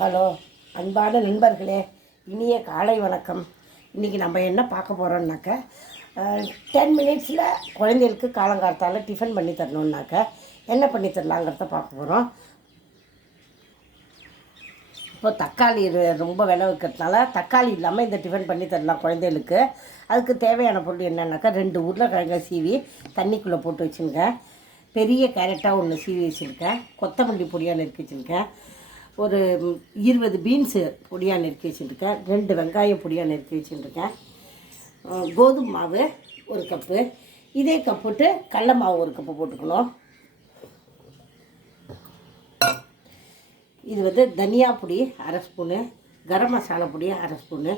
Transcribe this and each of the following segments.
Hello அன்பான நண்பர்களே, இனிய காலை வணக்கம். இன்றைக்கி நம்ம என்ன பார்க்க போகிறோம்னாக்க 10 மினிட்ஸில் குழந்தைகளுக்கு காலங்காலத்தால் டிஃபன் பண்ணி தரணுன்னாக்க என்ன பண்ணி தரலாங்கிறத பார்க்க போகிறோம். இப்போ தக்காளி ரொம்ப விலை வைக்கிறதுனால தக்காளி இல்லாமல் இந்த டிஃபன் பண்ணி தரலாம் குழந்தைகளுக்கு. அதுக்கு தேவையான பொருள் என்னன்னாக்கா 2 உருளைக்கிழங்கை சீவி தண்ணிக்குள்ளே போட்டு வச்சுருங்க. பெரிய கேரட்டாக ஒன்று சீவி வச்சுருக்கேன். கொத்தமல்லி பொடியாக நறுக்கி வச்சுருக்கேன். ஒரு 20 பீன்ஸு பொடியாக நறுக்கி வச்சுருக்கேன். 2 வெங்காயம் பொடியாக நறுக்கி வச்சுருக்கேன். கோதுமை மாவு 1 கப்பு. இதே கப்புட்டு கடல மாவு 1 கப்பு போட்டுக்கணும். இது தனியா பொடி 1/2 ஸ்பூனு, கரம் மசாலா பொடி 1/2 ஸ்பூனு,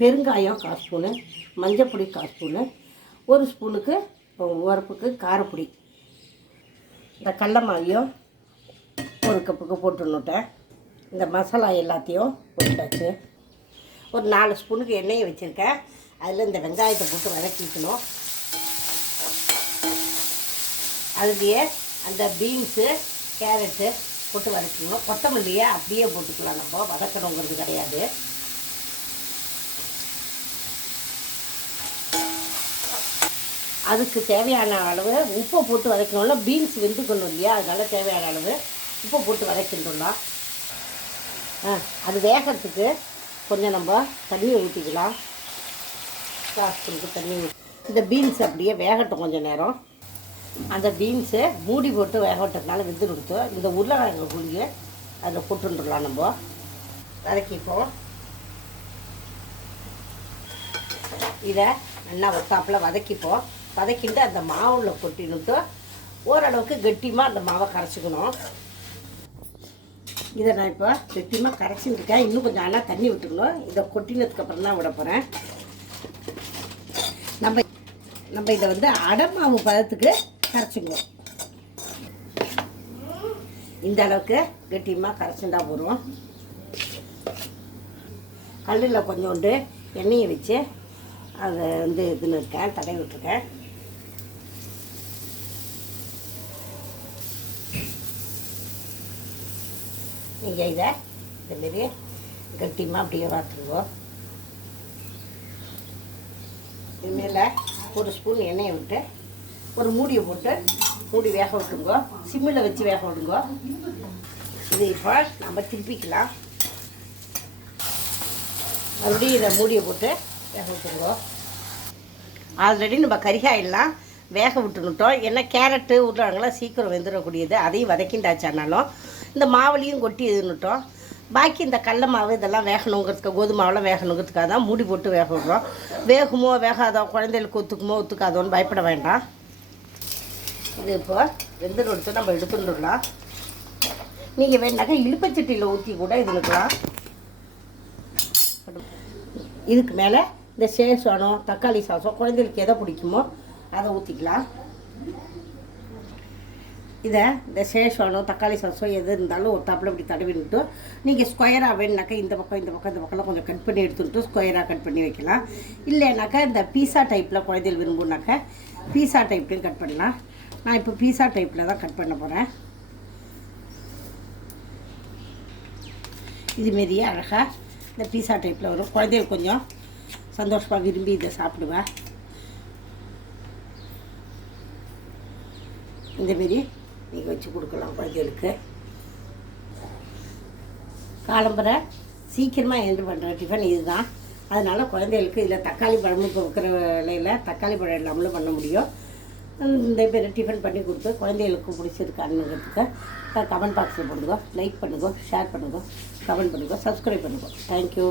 பெருங்காயம் 1/4 ஸ்பூனு, மஞ்சள் பொடி 1/4 ஸ்பூனு, 1 ஸ்பூனுக்கு உரப்புக்கு காரப்பொடி. இந்த கடல மாவையும் 1 கப்புக்கு போட்டுன்னுட்டேன். இந்த மசாலா எல்லாத்தையும் போட்டாச்சு. ஒரு 4 ஸ்பூனுக்கு எண்ணெயை வச்சுருக்கேன். அதில் இந்த வெங்காயத்தை போட்டு வதக்கிக்கணும். அதுலேயே அந்த பீன்ஸு கேரட்டு போட்டு வதக்கணும். கொத்தமல்லியை அப்படியே போட்டுக்கலாம், நம்ம வதக்கணுங்கிறது கிடையாது. அதுக்கு தேவையான அளவு உப்பை போட்டு வதக்கணும்ல, பீன்ஸ் வெந்துக்கணும் இல்லையா, அதனால் தேவையான அளவு உப்பை போட்டு வதக்கிட்டுலாம். அது வேகிறதுக்கு கொஞ்சம் நம்ம தண்ணி ஊற்றிக்கலாம். லாஸ்ட்டுக்கு தண்ணி ஊற்றி இந்த பீன்ஸ் அப்படியே வேகட்டும் கொஞ்சம் நேரம். அந்த பீன்ஸு மூடி போட்டு வேக விட்டதுனால வெந்து கொடுத்தோம். இந்த உருளைக்கிழங்கு புளியை அதில் போட்டுடலாம். நம்ம வதக்கிப்போம். இதை நல்லா ஒத்தாப்பில் வதக்கிப்போம். வதக்கிட்டு அந்த மாவில் கொட்டினுட்டு ஓரளவுக்கு கெட்டியமாக அந்த மாவை கரைச்சிக்கணும். இதை நான் இப்போ கெட்டியமாக கரைச்சிருக்கேன். இன்னும் கொஞ்சம் நல்லா தண்ணி விட்டுக்கணும். இதை கொட்டினதுக்கப்புறம் தான் விட போகிறேன். நம்ம இதை அடை மாவு பதத்துக்கு கரைச்சிக்குவோம். இந்த அளவுக்கு கெட்டியமாக கரைச்சிருந்தா போதும். கல்லில் கொஞ்சோண்டு எண்ணெயை வச்சு அதை இதுன்னு இருக்கேன், தடவி விட்டுருக்கேன். நீங்கள் இதை இதுமாரி கட்டியமாக அப்படியே வாத்துருவோம். இதுமாரி 1 ஸ்பூன் எண்ணெயை விட்டு ஒரு மூடியை போட்டு மூடி வேக விட்டுருங்கோ. சிம்மில் வச்சு வேக விடுங்கோ. இது இப்போ நம்ம திருப்பிக்கலாம். மறுபடியும் இதை மூடியை போட்டு வேக விட்டுருங்கோ. ஆல்ரெடி நம்ம கறிகாயெல்லாம் வேக விட்டுனுட்டோம். ஏன்னா கேரட்டு உருளைக்கிழங்குலாம் சீக்கிரம் வெந்துடக்கூடியது. அதையும் வதக்கிண்டாச்சானாலும் இந்த மாவுலையும் கொட்டி இதுன்னுட்டோம். பாக்கி இந்த கடல மாவு இதெல்லாம் வேகணுங்கிறதுக்கு, கோதுமை மாவெல்லாம் வேகணுங்கிறதுக்காக தான் மூடி போட்டு வேக விடுறோம். வேகுமோ வேகாதோ, குழந்தைகளுக்கு ஒத்துக்குமோ ஒத்துக்காதோன்னு பயப்பட வேண்டாம். இது இப்போ வெந்து கொடுத்து நம்ம எடுத்துட்டுலாம். நீங்கள் வேணாக்கா இழுப்பச்சட்டியில் ஊற்றி கூட இதுனுக்கலாம். இதுக்கு மேலே இந்த சேஷானம், தக்காளி சாசம் குழந்தைகளுக்கு எதை பிடிக்குமோ அதை ஊற்றிக்கலாம். இதை இந்த சேஷானம், தக்காளி சாசம் எது இருந்தாலும் ஒரு தாப்பில் இப்படி தடவிட்டு நீங்கள் ஸ்கொயராக வேணுனாக்கா இந்த பக்கம்லாம் கொஞ்சம் கட் பண்ணி எடுத்துட்டு ஸ்கொயராக கட் பண்ணி வைக்கலாம். இல்லைனாக்கா இந்த பீஸா டைப்பில் குழந்தைகள் விரும்புனாக்கா பீஸா டைப்லையும் கட் பண்ணலாம். நான் இப்போ பீஸா டைப்பில் தான் கட் பண்ண போகிறேன். இதுமாரியே அழகாக இந்த பீஸா டைப்பில் வரும். குழந்தைகள் கொஞ்சம் சந்தோஷமாக விரும்பி இதை சாப்பிடுவேன். இந்தமாரி நீங்கள் வச்சு கொடுக்கலாம் குழந்தைகளுக்கு. காலம்பரை சீக்கிரமாக எழுந்து பண்ணுற டிஃபன் இது தான். அதனால் குழந்தைகளுக்கு இதில் தக்காளி பழமும் இப்போ வைக்கிற வேலையில் தக்காளி பழம் இல்லாமலும் பண்ண முடியும். இந்த பேர் டிஃபன் பண்ணி கொடுத்து குழந்தைகளுக்கு பிடிச்சிருக்கானுங்கிறதுக்கு கமெண்ட் பாக்ஸில் போடுங்க, லைக் பண்ணுங்க, ஷேர் பண்ணுங்க, கமெண்ட் பண்ணுங்க, சப்ஸ்கிரைப் பண்ணுங்க. தேங்க்யூ.